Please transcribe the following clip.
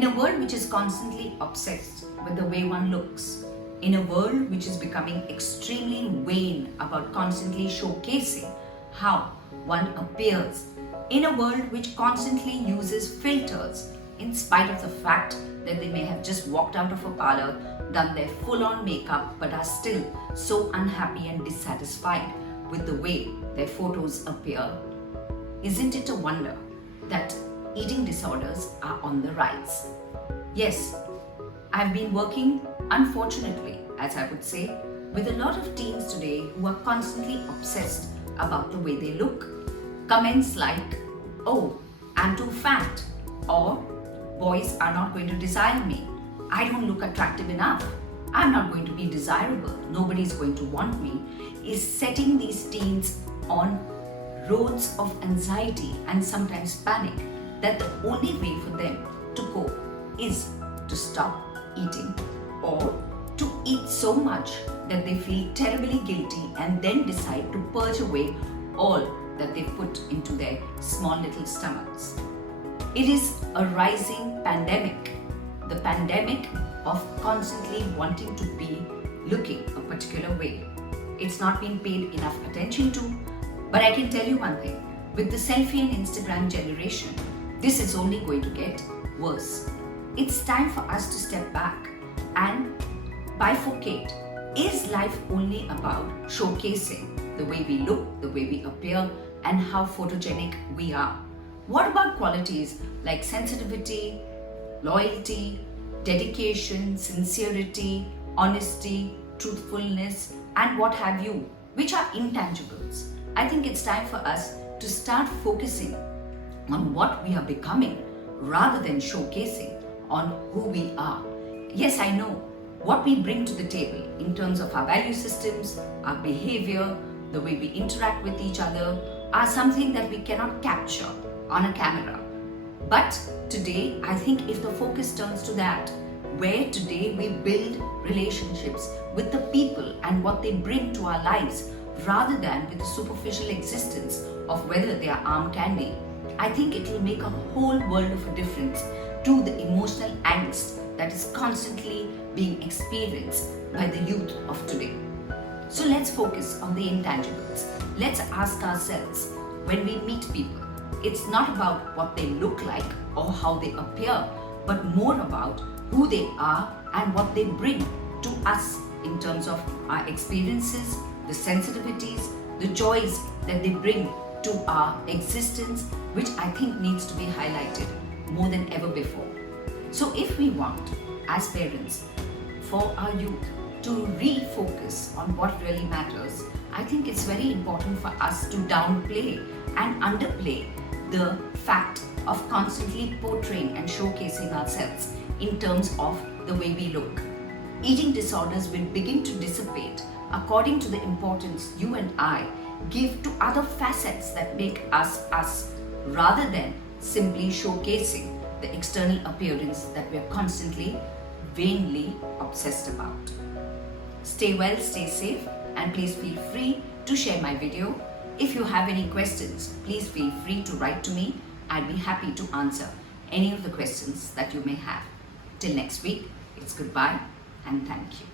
In a world which is constantly obsessed with the way one looks, in a world which is becoming extremely vain about constantly showcasing how one appears, in a world which constantly uses filters in spite of the fact that they may have just walked out of a parlor, done their full-on makeup, but are still so unhappy and dissatisfied with the way their photos appear, isn't it a wonder that eating disorders are on the rise? Yes, I've been working, unfortunately, as I would say, with a lot of teens today who are constantly obsessed about the way they look. Comments like, "Oh, I'm too fat," or "Boys are not going to desire me. I don't look attractive enough. I'm not going to be desirable. Nobody's going to want me," is setting these teens on roads of anxiety and sometimes panic that the only way for them to cope is to stop eating or to eat so much that they feel terribly guilty and then decide to purge away all that they put into their small little stomachs. It is a rising pandemic, the pandemic of constantly wanting to be looking a particular way. It's not been paid enough attention to, but I can tell you one thing, with the selfie and Instagram generation, this is only going to get worse. It's time for us to step back and bifurcate. Is life only about showcasing the way we look, the way we appear, and how photogenic we are? What about qualities like sensitivity, loyalty, dedication, sincerity, honesty, truthfulness, and what have you, which are intangibles? I think it's time for us to start focusing on what we are becoming rather than showcasing on who we are. Yes, I know what we bring to the table in terms of our value systems, our behavior, the way we interact with each other are something that we cannot capture on a camera. But today, I think if the focus turns to that, where today we build relationships with the people and what they bring to our lives rather than with the superficial existence of whether they are arm candy, I think it will make a whole world of a difference to the emotional angst that is constantly being experienced by the youth of today. So let's focus on the intangibles. Let's ask ourselves, when we meet people, it's not about what they look like or how they appear, but more about who they are and what they bring to us in terms of our experiences, the sensitivities, the joys that they bring to our existence, which I think needs to be highlighted more than ever before. So if we want, as parents, for our youth to refocus on what really matters, I think it's very important for us to downplay and underplay the fact of constantly portraying and showcasing ourselves in terms of the way we look. Eating disorders will begin to dissipate according to the importance you and I give to other facets that make us us, rather than simply showcasing the external appearance that we are constantly, vainly obsessed about. Stay well, stay safe, and please feel free to share my video. If you have any questions, please feel free to write to me. I'd be happy to answer any of the questions that you may have. Till next week, it's goodbye and thank you.